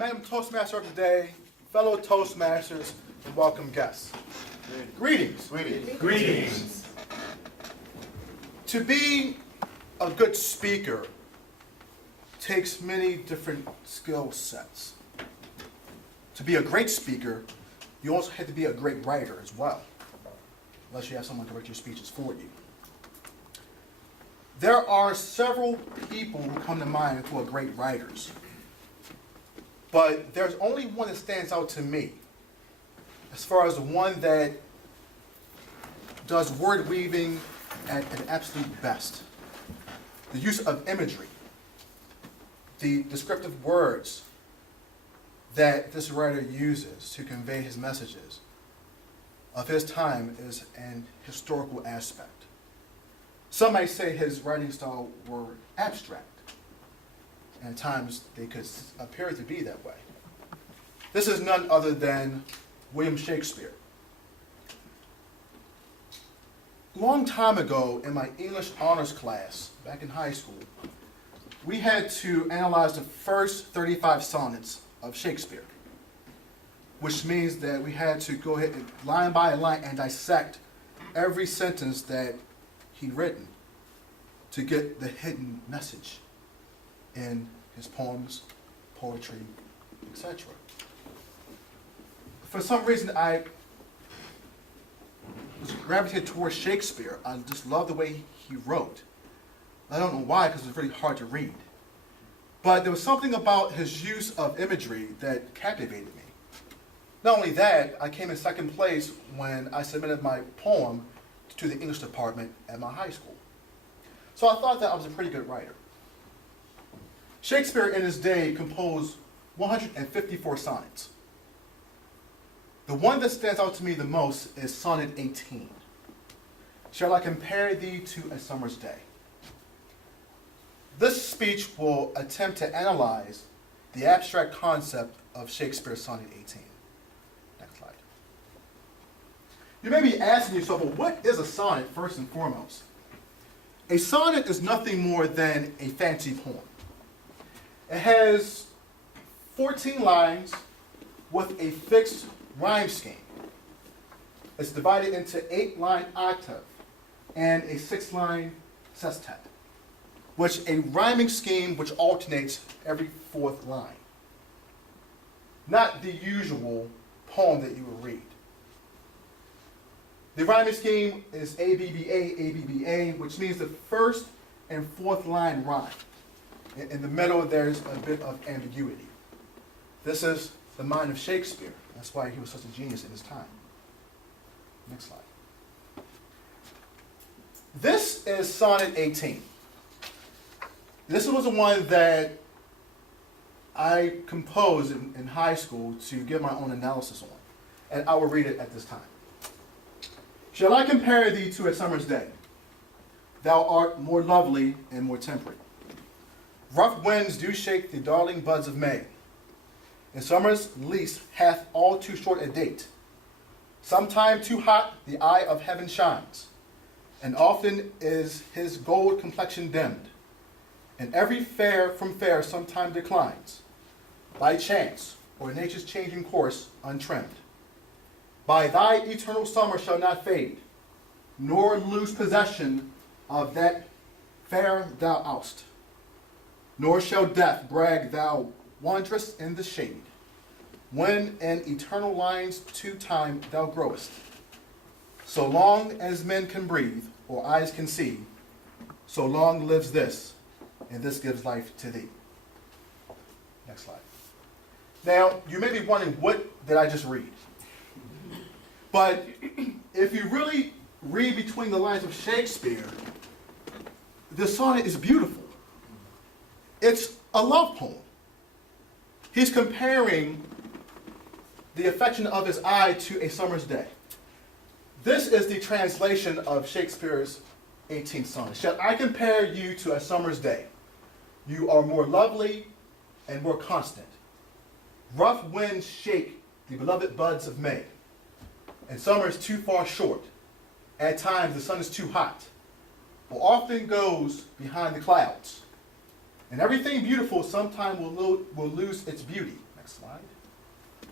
Madam Toastmaster of the day, fellow Toastmasters, and welcome guests. Greetings. Greetings. To be a good speaker takes many different skill sets. To be a great speaker, you also have to be a great writer as well, unless you have someone to write your speeches for you. There are several people who come to mind who are great writers, but there's only one that stands out to me as far as the one that does word weaving at an absolute best. The use of imagery, the descriptive words that this writer uses to convey his messages of his time is an historical aspect. Some might say his writing style were abstract, and at times they could appear to be that way. This is none other than William Shakespeare. Long time ago in my English honors class, back in high school, we had to analyze the first 35 sonnets of Shakespeare, which means that we had to go ahead and line by line and dissect every sentence that he'd written to get the hidden message in his poems, poetry, etc. For some reason, I was gravitated towards Shakespeare. I just love the way he wrote. I don't know why, because it was really hard to read. But there was something about his use of imagery that captivated me. Not only that, I came in second place when I submitted my poem to the English department at my high school. So I thought that I was a pretty good writer. Shakespeare in his day composed 154 sonnets. The one that stands out to me the most is Sonnet 18. Shall I compare thee to a summer's day? This speech will attempt to analyze the abstract concept of Shakespeare's Sonnet 18. Next slide. You may be asking yourself, well, what is a sonnet first and foremost? A sonnet is nothing more than a fancy poem. It has 14 lines with a fixed rhyme scheme. It's divided into 8-line octave and a 6-line sestet, which a rhyming scheme which alternates every 4th line. Not the usual poem that you would read. The rhyming scheme is ABBA, ABBA, which means the 1st and 4th line rhyme. In the middle, there's a bit of ambiguity. This is the mind of Shakespeare. That's why he was such a genius in his time. Next slide. This is Sonnet 18. This was the one that I composed in high school to give my own analysis on, and I will read it at this time. Shall I compare thee to a summer's day? Thou art more lovely and more temperate. Rough winds do shake the darling buds of May, and summer's lease hath all too short a date. Sometime too hot the eye of heaven shines, and often is his gold complexion dimmed, and every fair from fair sometime declines, by chance or nature's changing course untrimmed. By thy eternal summer shall not fade, nor lose possession of that fair thou oust, nor shall death brag thou wanderest in the shade, when in eternal lines to time thou growest. So long as men can breathe, or eyes can see, so long lives this, and this gives life to thee. Next slide. Now, you may be wondering, what did I just read? But if you really read between the lines of Shakespeare, the sonnet is beautiful. It's a love poem. He's comparing the affection of his eye to a summer's day. This is the translation of Shakespeare's 18th sonnet. Shall I compare you to a summer's day? You are more lovely and more constant. Rough winds shake the beloved buds of May, and summer is too far short. At times the sun is too hot, or often goes behind the clouds. And everything beautiful sometime will lose its beauty. Next Next slide.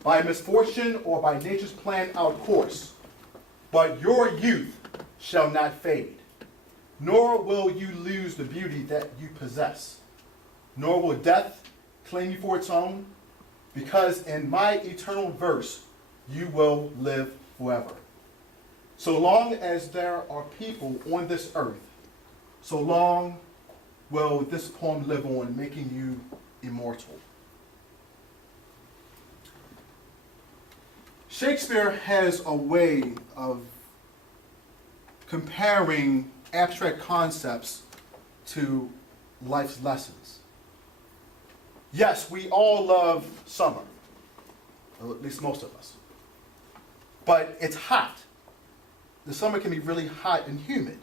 By misfortune or by nature's planned out course, but your youth shall not fade, nor will you lose the beauty that you possess, nor will death claim you for its own, because in my eternal verse you will live forever. So long as there are people on this earth, so long will this poem live on, making you immortal. Shakespeare has a way of comparing abstract concepts to life's lessons. Yes, we all love summer, or at least most of us. But it's hot. The summer can be really hot and humid,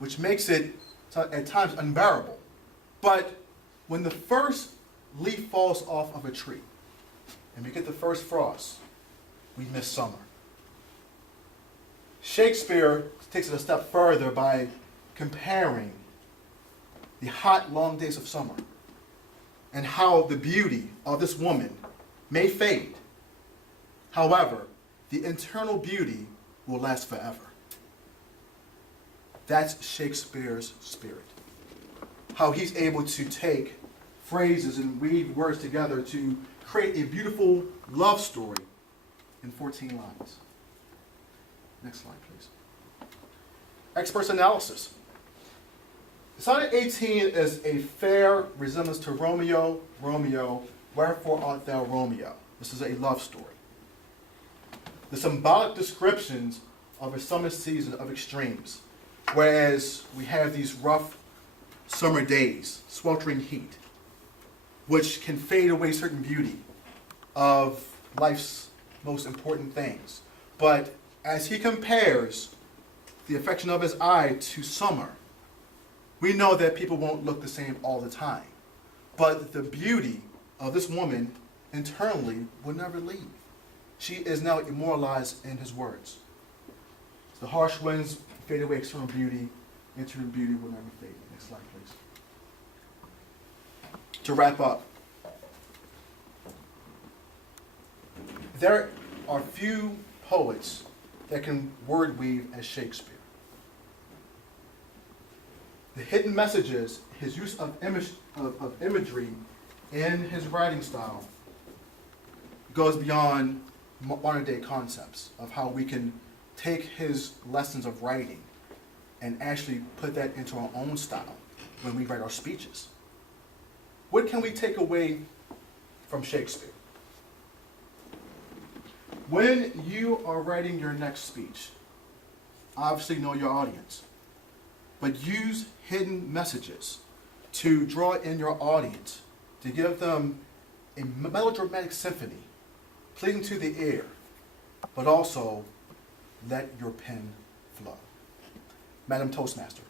which makes it at times unbearable. But when the first leaf falls off of a tree and we get the first frost, we miss summer. Shakespeare takes it a step further by comparing the hot, long days of summer and how the beauty of this woman may fade. However, the internal beauty will last forever. That's Shakespeare's spirit. How he's able to take phrases and weave words together to create a beautiful love story in 14 lines. Next slide, please. Experts' analysis. Sonnet 18 is a fair resemblance to Romeo, Romeo, wherefore art thou Romeo? This is a love story. The symbolic descriptions of a summer season of extremes, whereas we have these rough summer days, sweltering heat, which can fade away certain beauty of life's most important things. But as he compares the affection of his eye to summer, we know that people won't look the same all the time. But the beauty of this woman internally will never leave. She is now immortalized in his words. The harsh winds fade away external beauty, internal beauty will never fade. Next slide, please. To wrap up, there are few poets that can word weave as Shakespeare. The hidden messages, his use of imagery in his writing style goes beyond modern day concepts of how we can take his lessons of writing and actually put that into our own style when we write our speeches. What can we take away from Shakespeare? When you are writing your next speech, obviously know your audience, but use hidden messages to draw in your audience, to give them a melodramatic symphony, pleasing to the ear, but also let your pen flow. Madam Toastmaster.